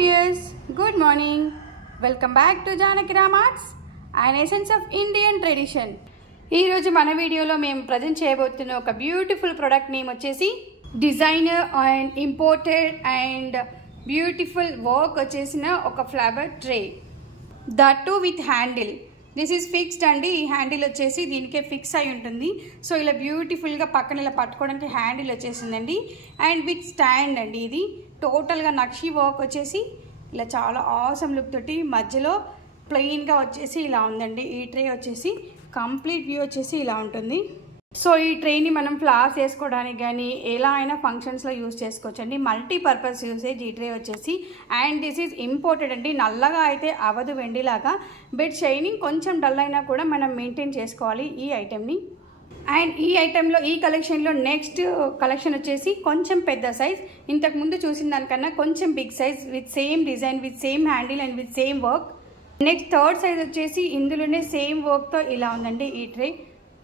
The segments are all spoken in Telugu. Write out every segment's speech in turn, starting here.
viewers, good morning. Welcome back to Janaki Ram Arts, an essence of Indian tradition. ఈ రోజు మన వీడియోలో మేము ప్రజెంట్ చేయబోతున్న ఒక బ్యూటిఫుల్ ప్రోడక్ట్ నేమ్ వచ్చేసి designer and imported and beautiful work వచ్చేసిన ఒక flower tray, that to with handle. This is fixed అండి. ఈ హ్యాండిల్ వచ్చేసి దీనికే ఫిక్స్ అయి ఉంటుంది. సో ఇలా బ్యూటిఫుల్గా పక్కన ఇలా పట్టుకోవడానికి హ్యాండిల్ వచ్చేసిందండి. అండ్ విత్ స్టాండ్ అండి. ఇది టోటల్గా నక్షి వర్క్ వచ్చేసి ఇలా చాలా ఆసమ్ లుక్ తోటి మధ్యలో ప్లెయిన్గా వచ్చేసి ఇలా ఉందండి. ఈ ట్రే వచ్చేసి కంప్లీట్ వ్యూ వచ్చేసి ఇలా ఉంటుంది. సో ఈ ట్రేని మనం ఫ్లవర్స్ వేసుకోవడానికి కానీ ఎలా అయినా ఫంక్షన్స్లో యూజ్ చేసుకోవచ్చండి. మల్టీపర్పస్ యూసేజ్ ఈ ట్రే వచ్చేసి. అండ్ దిస్ ఈజ్ ఇంపోర్టెడ్ అండి. నల్లగా అయితే అవదు వెండిలాగా, బట్ షైనింగ్ కొంచెం డల్ అయినా కూడా మనం మెయింటైన్ చేసుకోవాలి ఈ ఐటెంని. అండ్ ఈ ఐటెంలో ఈ కలెక్షన్లో నెక్స్ట్ కలెక్షన్ వచ్చేసి కొంచెం పెద్ద సైజ్, ఇంతకు ముందు చూసిన దానికన్నా కొంచెం big size with same design, with same handle and with same work. Next third size వచ్చేసి ఇందులోనే సేమ్ వర్క్తో ఇలా ఉందండి ఈ tray.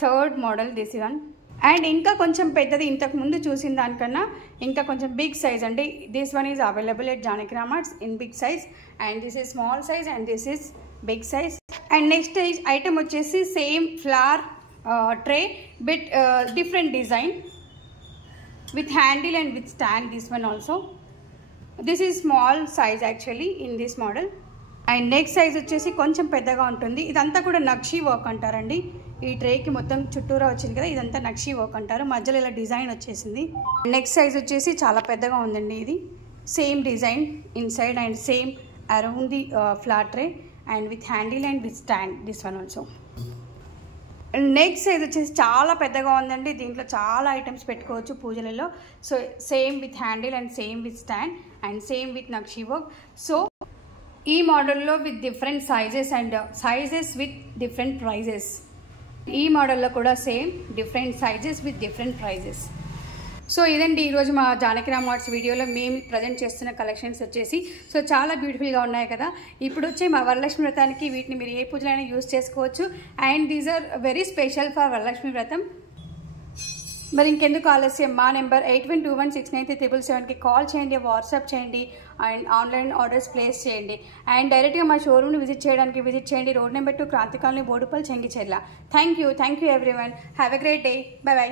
Third model this one. And ఇంకా కొంచెం పెద్దది, ఇంతకు ముందు చూసిన దానికన్నా ఇంకా కొంచెం బిగ్ సైజ్ అండి. This one is available at Janaki Ram arts in big size. And this is small size and this is big size. And next item వచ్చేసి same flower tray bit different design with handle and with stand. This one also, this is small size actually in this model. And next size వచ్చేసి కొంచెం పెద్దగా ఉంటుంది. ఇదంతా కూడా నక్షి వర్క్ అంటారండి. ఈ ట్రేకి మొత్తం చుట్టూరా వచ్చింది కదా, ఇదంతా నక్షి వర్క్ అంటారు. మధ్యలో ఇలా డిజైన్ వచ్చేసింది. నెక్స్ట్ సైజ్ వచ్చేసి చాలా పెద్దగా ఉందండి. ఇది same design inside and same around the flower tray and with handle and with stand. This one also. Next size వచ్చేసి చాలా పెద్దగా ఉందండి. దీంట్లో చాలా ఐటమ్స్ పెట్టుకోవచ్చు పూజలలో. So same with handle and same with stand and same with నక్షి వర్క్. సో ఈ మోడల్లో with different sizes and sizes with different prices. ఈ మోడల్లో కూడా same different sizes with different prices. So ఇదండి ఈరోజు మా జానకి రామ్ ఆర్ట్స్ వీడియోలో మేము ప్రజెంట్ చేస్తున్న కలెక్షన్స్ వచ్చేసి. సో చాలా బ్యూటిఫుల్గా ఉన్నాయి కదా. ఇప్పుడు వచ్చే మా వరలక్ష్మి వ్రతానికి వీటిని మీరు ఏ పూజలైనా యూజ్ చేసుకోవచ్చు. And these are very special for Varalakshmi వ్రతం. మరి ఇంకెందుకు ఆలస్యం, మా నెంబర్ 8121693777కి కాల్ చేయండి, వాట్సాప్ చేయండి అండ్ ఆన్లైన్ ఆర్డర్స్ ప్లేస్ చేయండి. అండ్ డైరెక్ట్గా మా షోరూమ్ని విజిట్ చేయండి. Road number 2 Kranti colony, Boduppal, Chengicherla. Thank you everyone. Have a great day. Bye by.